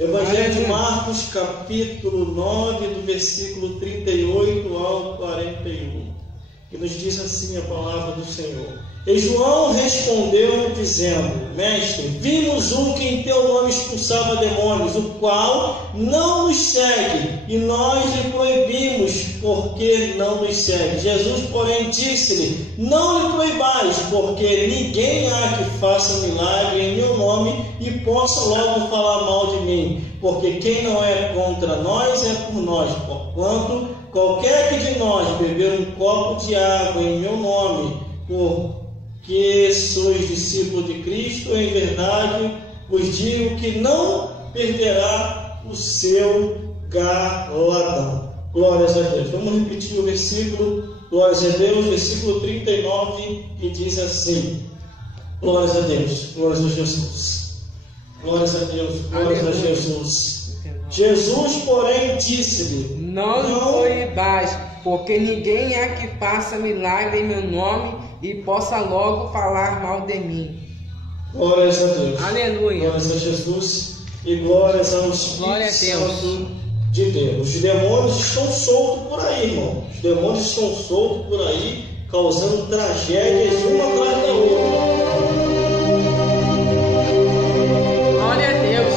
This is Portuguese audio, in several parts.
Evangelho de Marcos, capítulo 9, do versículo 38 ao 41, que nos diz assim a palavra do Senhor. E João respondeu dizendo: Mestre, vimos um que em teu nome expulsava demônios, o qual não nos segue, e nós lhe proibimos, porque não nos segue. Jesus, porém, disse-lhe: Não lhe proibais, porque ninguém há que faça milagre em meu nome e possa logo falar mal de mim, porque quem não é contra nós é por nós, porquanto qualquer que de nós beber um copo de água em meu nome, porque sois discípulos de Cristo, em verdade vos digo que não perderá o seu galardão. Glórias a Deus. Vamos repetir o versículo, glórias a Deus, versículo 39, que diz assim: glórias a Deus, glórias a Jesus, glórias a Deus, glórias a Jesus. Jesus, porém, disse-lhe: Não proibais, porque ninguém há que faça milagre em meu nome e possa logo falar mal de mim. Glórias a Deus. Aleluia. Glórias a Jesus e glórias ao Espírito Santo de Deus. Os demônios estão soltos por aí, irmão. Os demônios estão soltos por aí, causando tragédias uma atrás da outra. Glória a Deus.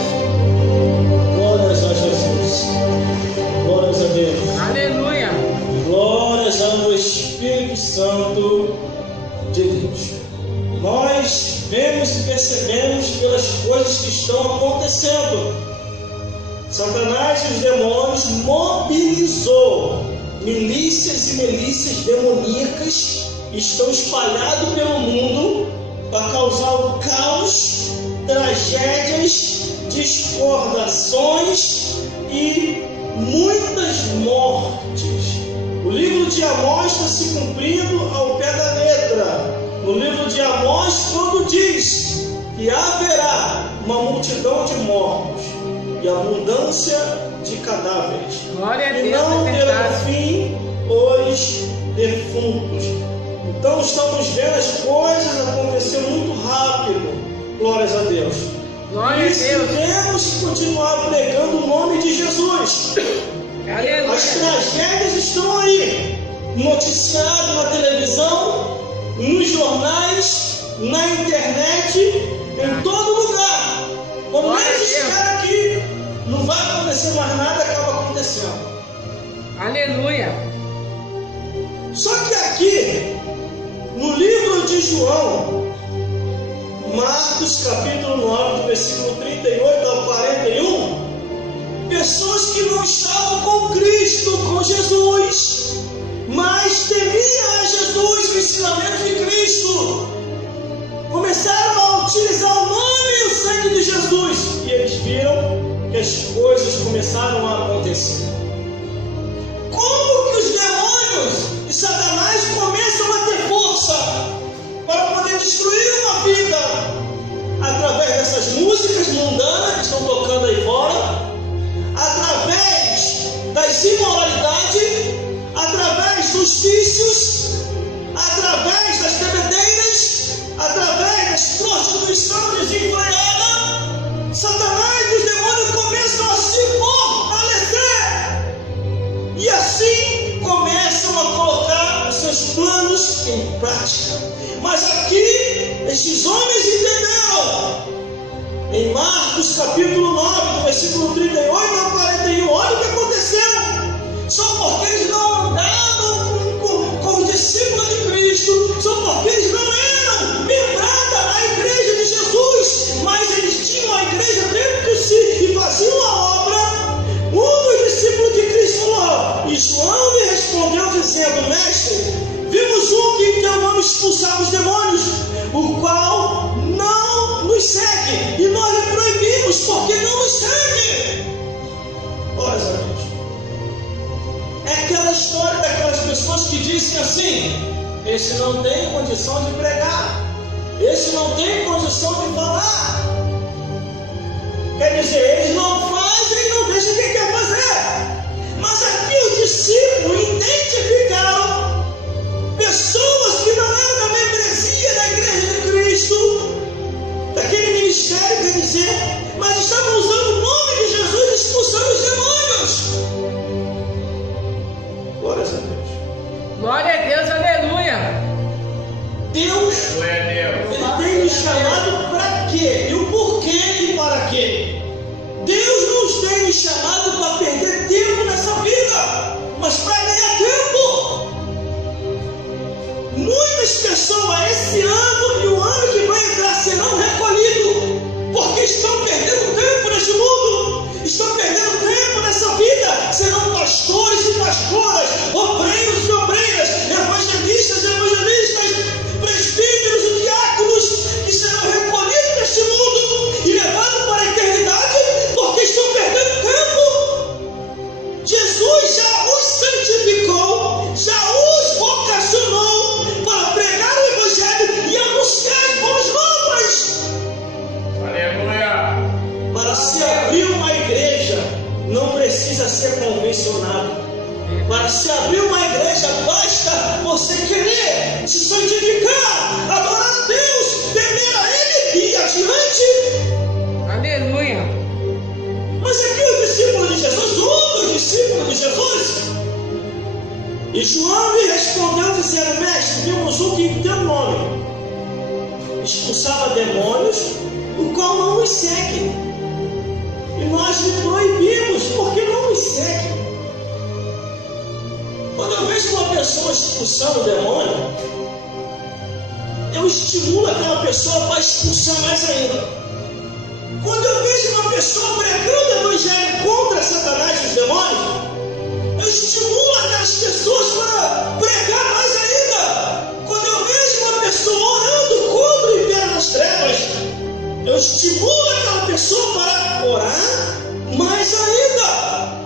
Glórias a Jesus. Glórias a Deus. Aleluia. Glórias ao Espírito Santo de Deus. Nós vemos e percebemos pelas coisas que estão acontecendo. Satanás e os demônios mobilizou milícias e milícias demoníacas, estão espalhados pelo mundo para causar o caos, tragédias, discordações e muitas mortes. O livro de Amós está se cumprindo ao pé da letra. No livro de Amós, quando diz que haverá uma multidão de mortos e abundância de cadáveres, Glória a e Deus, não é terão verdade. fim os defuntos. Então estamos vendo as coisas acontecer muito rápido. Glórias a Deus. Glória a E Deus. temos que continuar pregando o nome de Jesus. Aleluia. As tragédias estão aí, no noticiário, na televisão, nos jornais, na internet, em todo lugar. Quando menos espera que não vai acontecer mais nada, acaba acontecendo. Aleluia. Só que aqui, no livro de João, Marcos capítulo 9, do versículo 38 ao 41, pessoas que não estavam com Cristo, com Jesus, mas temiam a Jesus, o ensinamento de Cristo, começaram a utilizar o nome e o sangue de Jesus, e eles viram que as coisas começaram a acontecer. Como que os demônios e Satanás começam a ter força para poder destruir uma vida? Através dessas músicas mundanas que estão tocando aí fora, através das imoralidades, através dos vícios, através das bebedeiras, através das prostituição desenfreada. Satanás e os demônios começam a se fortalecer e assim começam a colocar os seus planos em prática. Mas aqui estes homens entenderam. Em Marcos capítulo 9, do versículo 38 ao 41, olha o que aconteceu. Só porque eles não andavam com os discípulos de Cristo, só porque eles não eram membrados à igreja de Jesus, mas eles tinham a igreja dentro de si e faziam a obra. Um dos discípulos de Cristo falou, e João lhe respondeu dizendo: Mestre, vimos um que em teu nome expulsava os demônios, o qual não nos segue, e nós lhe proibimos, porque não nos segue. Olha, amigos, é aquela história daquelas pessoas que dizem assim: esse não tem condição de pregar, esse não tem condição de falar. Quer dizer, eles não fazem e não deixam quem quer fazer. Mas aqui os discípulos identificaram pessoas que não eram da membresia da igreja de Cristo, daquele ministério, quer dizer, mas estavam usando o nome de ser convencionado. Para se abrir uma igreja, basta você querer se santificar, adorar a Deus, temer a Ele e ir adiante. Aleluia. Mas aqui os discípulos de Jesus, outros discípulos de Jesus, e João lhe respondeu dizendo: Mestre, vimos um que em teu nome expulsava demônios, o qual não nos segue. E nós lhe proibimos, porque não nos segue. Quando eu vejo uma pessoa expulsando demônio, eu estimulo aquela pessoa para expulsar mais ainda. Quando eu vejo uma pessoa pregando o evangelho contra Satanás e os demônios, eu estimulo aquelas pessoas para pregar mais ainda. Quando eu vejo uma pessoa orando contra o império das trevas, eu estimulo aquela pessoa para orar mais ainda.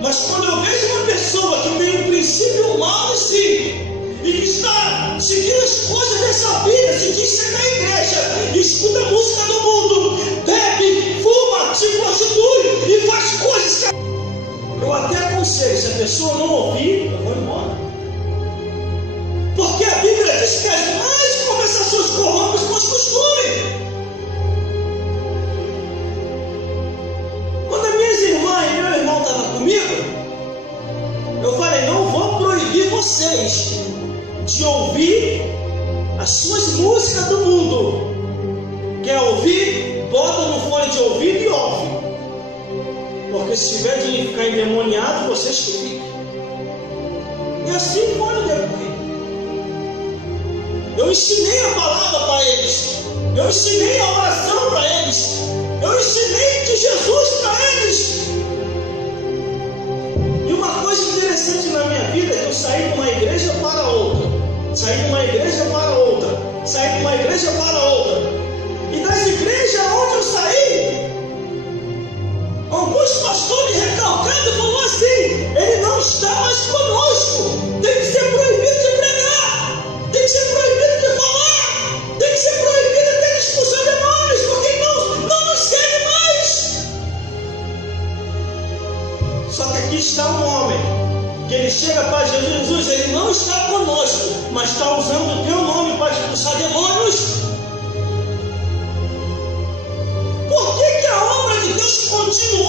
Mas quando eu vejo uma pessoa que tem um princípio mau em si e que está seguindo as coisas dessa vida, se diz ser da igreja, escuta a música do mundo, bebe, fuma, se prostitui e faz coisas que eu até aconselho, se a pessoa não ouvir, eu vou embora. Porque a Bíblia diz que as más conversações corrompem os bons costumes. Quando as minhas irmãs e meu irmão estavam comigo, eu falei: não vou proibir vocês de ouvir as suas músicas do mundo. Quer ouvir? Bota no fone de ouvido e ouve. Porque se tiver de ficar endemoniado, vocês que fiquem. E assim foi no decorrer. Eu ensinei a palavra para eles. Eu ensinei a oração para eles. Eu ensinei de Jesus para eles. E uma coisa interessante na minha vida é que eu saí de uma igreja para outra. Saí de uma igreja para outra. Saí de uma igreja para outra. E das igrejas onde eu saí, alguns pastores recalcados falaram assim: ele não está mais conosco. Tem que ser proibido de pregar. Tem que ser proibido de falar. Tem que ser proibido até de expulsar demônios, porque ele não nos segue mais. Só que aqui está um homem que ele chega para Jesus: ele não está conosco, mas está usando o teu nome para expulsar demônios. Por que a obra de Deus continua